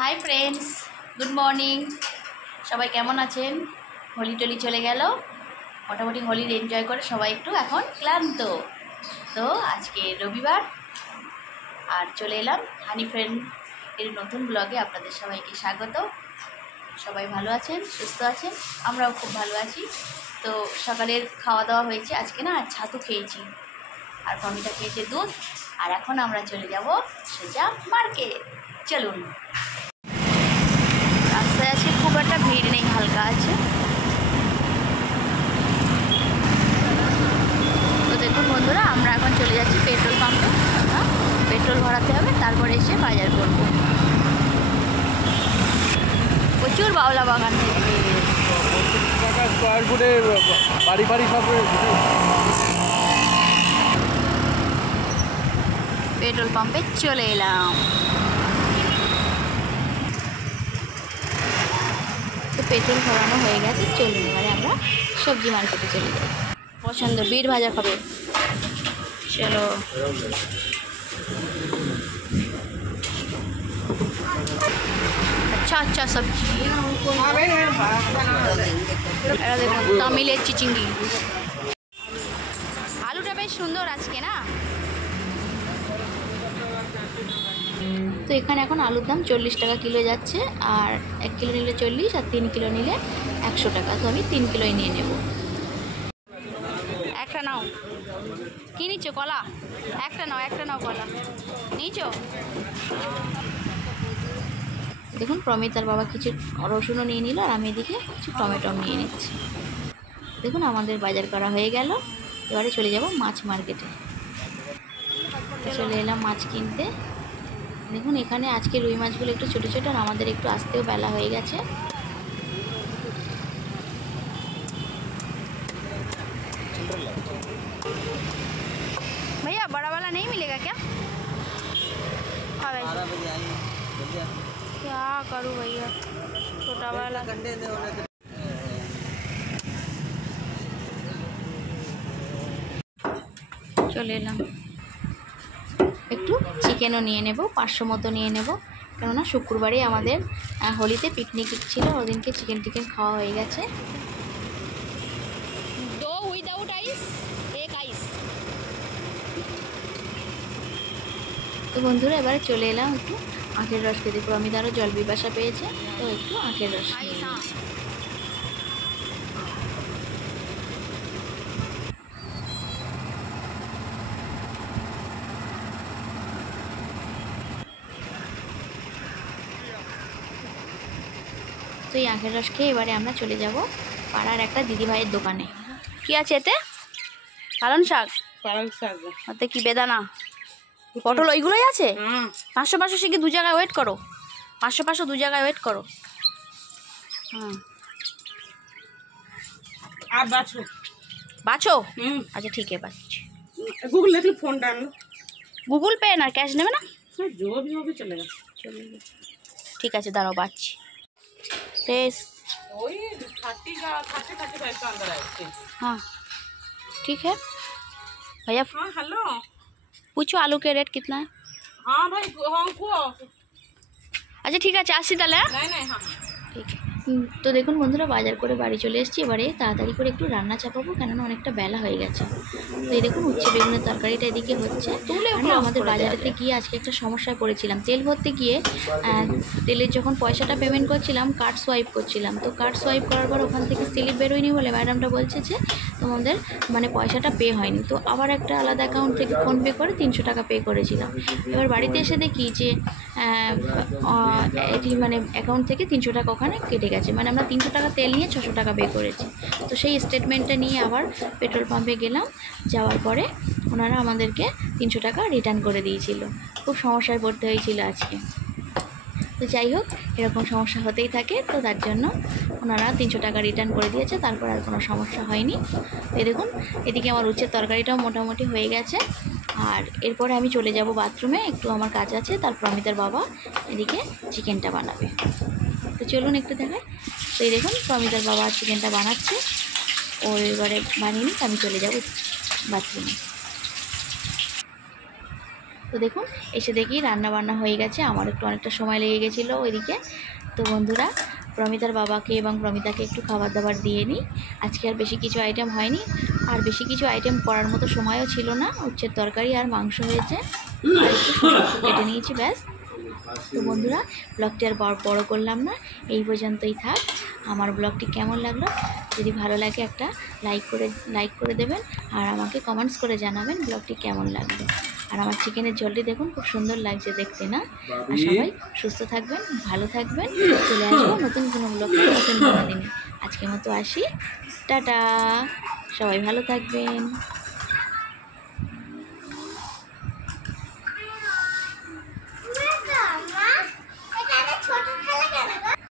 Hi friends, good morning. সবাই কেমন আছেন? হোলি টোলি চলে গেল, মোটামুটি হোলির এনজয় করে সবাই একটু এখন ক্লান্ত। তো আজকে রবিবার আর চলে এলাম হানি ফ্রেন্ড এর নতুন ব্লগে। আপনাদের সবাইকে স্বাগত। সবাই ভালো আছেন, সুস্থ আছেন, আমরাও খুব ভালো আছি। তো সকালের খাওয়া দাওয়া হয়েছে, আজকে না ছাতু খেয়েছি আর কমিটা খেয়েছে দুধ। আর এখন আমরা চলে যাব সোজা মার্কেট। চলুন। রাস্তায় আছে, খুব একটা ভিড় নেই, হালকা আছে। তো দেখুন বন্ধুরা, আমরা এখন চলে যাচ্ছি পেট্রোল পাম্পে। পেট্রোল ভরাতে হবে, তারপরে এসে বাজার করব। প্রচুর বাউলা বাগান থেকে পেট্রোল পাম্পে চলে এলাম। তো পেট্রোল ভরানো হয়ে গেছে, চলুন এবারে আমরা সবজি মার্কেটে চলে যাই। পছন্দ বিট ভাজা খাবে, চলো। अच्छा अच्छा सब्जी, এটা দেখুন তামিলের চিচিঙ্গি। আলুটা বেশ সুন্দর আজকে না। তো এখানে এখন আলুর দাম 40 টাকা কিলো যাচ্ছে, আর 1 কিলো নিলে 40 আর 3 কিলো নিলে 100 টাকা। তো আমি 3 কিলোই নিয়ে নেব। একটা নাও। কি নিচ্ছ? কলা? একটা নাও কলা নিচ্ছ। দেখুন প্রমিতার বাবা কিছু রসুনও নিয়ে নিল, আর আমি এদিকে কিছু টমেটো নিয়ে নিচ্ছি। দেখুন আমাদের বাজার করা হয়ে গেল। এবারে চলে যাব মাছ মার্কেটে। চলে এলাম মাছ কিনতে। দেখুন এখানে আজকে রুই মাছগুলো একটু ছোটো ছোটো, আর আমাদের একটু আসতেও বেলা হয়ে গেছে। भैया बड़ा वाला नहीं मिलेगा क्या? हाँ भाई, क्या करूँ भैया, छोटा वाला। চলে এলাম। একটু চিকেনও নিয়ে নেব, 500 মতো নিয়ে নেব, কেননা শুক্রবারে আমাদের হোলিতে পিকনিক ছিল, ওদিনকে চিকেন টিকেন খাওয়া হয়ে গেছে। তো বন্ধুরা এবারে চলে এলাম একটু আখের রস খেতে। প্রমিতারও জল পিপাসা পেয়েছে, তো একটু আখের রস নিয়ে নিই। তো এই আখের রস খেয়ে এবারে আমরা চলে যাব পাড়ার একটা দিদিভাইয়ের দোকানে। কি আছে এতে? পালং শাক। ওতে কি বেদানা, পটল, ওইগুলোই আছে। 500 সে কি দু জায়গায় ওয়েট করো, 500 দু জায়গায় ওয়েট করো। आप बाछो বাছো। আচ্ছা ঠিক আছে, বাচ্ছি। गूगल लेके फोन डाल लो, গুগল পে না ক্যাশ নেবে না? जो भी हो भी चलेगा। ঠিক আছে দাঁড়াও, বাচ্ছি। বেশ, वही 30 का अंदर है। हाँ ठीक है भैया। हाँ हेलो, पूछो आलू के रेट कितना है? हाँ भाई हमको আচ্ছা ঠিক আছে, আসছি তাহলে। नहीं नहीं हाँ ঠিক। তো দেখুন বন্ধুরা, বাজার করে বাড়ি চলে এসেছি। এবারে তাড়াতাড়ি করে একটু রান্না চাপাবো, কেননা অনেকটা বেলা হয়ে গেছে। তো এই দেখুন উচ্ছে বেগুনের তরকারিটা এদিকে হচ্ছে। আমাদের বাজারেতে গিয়ে আজকে একটা সমস্যায় পড়েছিলাম। তেল ভরতে গিয়ে তেলের যখন পয়সাটা পেমেন্ট করছিলাম, কার্ড সোয়াইপ করছিলাম। তো কার্ড সোয়াইপ করার পর ওখান থেকে স্লিপ বেরোয়নি বলে ম্যাডামটা বলছে যে তোমাদের মানে পয়সাটা পে হয়নি। তো আবার একটা আলাদা অ্যাকাউন্ট থেকে ফোনপে করে 300 টাকা পে করেছিলাম। এবার বাড়িতে এসে দেখি যে এটি মানে অ্যাকাউন্ট থেকে 300 টাকা ওখানে কেটে গেছে। মানে আমরা 300 টাকা তেল নিয়ে 600 টাকা পে করেছি। তো সেই স্টেটমেন্টটা নিয়ে আবার পেট্রোল পাম্পে গেলাম। যাওয়ার পরে ওনারা আমাদেরকে 300 টাকা রিটার্ন করে দিয়েছিল। খুব সমস্যায় পড়তে হয়েছিল আজকে। তো যাই হোক, এরকম সমস্যা হতেই থাকে, তো তার জন্য ওনারা 300 টাকা রিটার্ন করে দিয়েছে। তারপর আর কোনো সমস্যা হয়নি। এই দেখুন এদিকে আমার উচ্ছের তরকারিটাও মোটামুটি হয়ে গেছে। আর এরপরে আমি চলে যাব বাথরুমে, একটু আমার কাজ আছে। তারপর প্রমিতার বাবা এদিকে চিকেনটা বানাবে। তো চলুন একটু দেখাই। তো এই দেখুন প্রমিতার বাবা চিকেনটা বানাচ্ছে, ও এবারে বানিয়ে নিক, আমি চলে যাব বাথরুমে। তো দেখুন এসে দেখি রান্না বান্না হয়ে গেছে, আমার একটু অনেকটা সময় লেগে গেছিলো ওইদিকে। তো বন্ধুরা, প্রমিতার বাবাকে এবং প্রমিতাকে একটু খাবার দাবার দিয়ে নিই। আজকে আর বেশি কিছু আইটেম হয়নি, আর বেশি কিছু আইটেম করার মতো সময়ও ছিল না। উচ্ছের তরকারি আর মাংস হয়েছে, আর একটু শসা কেটে নিয়েছি, ব্যাস। তো বন্ধুরা, ব্লগটি আর বড় করলাম না, এই পর্যন্তই থাক। আমার ব্লগটি কেমন লাগলো, যদি ভালো লাগে একটা লাইক করে দেবেন, আর আমাকে কমেন্টস করে জানাবেন ব্লগটি কেমন লাগলো। আর আমার চিকেনের ঝোলটি দেখুন, খুব সুন্দর লাগছে দেখতে, না? আর সবাই সুস্থ থাকবেন, ভালো থাকবেন। চলে আসবো নতুন কোনো ব্লগে, নতুন কোনো দিনে। আজকের মতো আসি, টাটা। সবাই ভালো থাকবেন।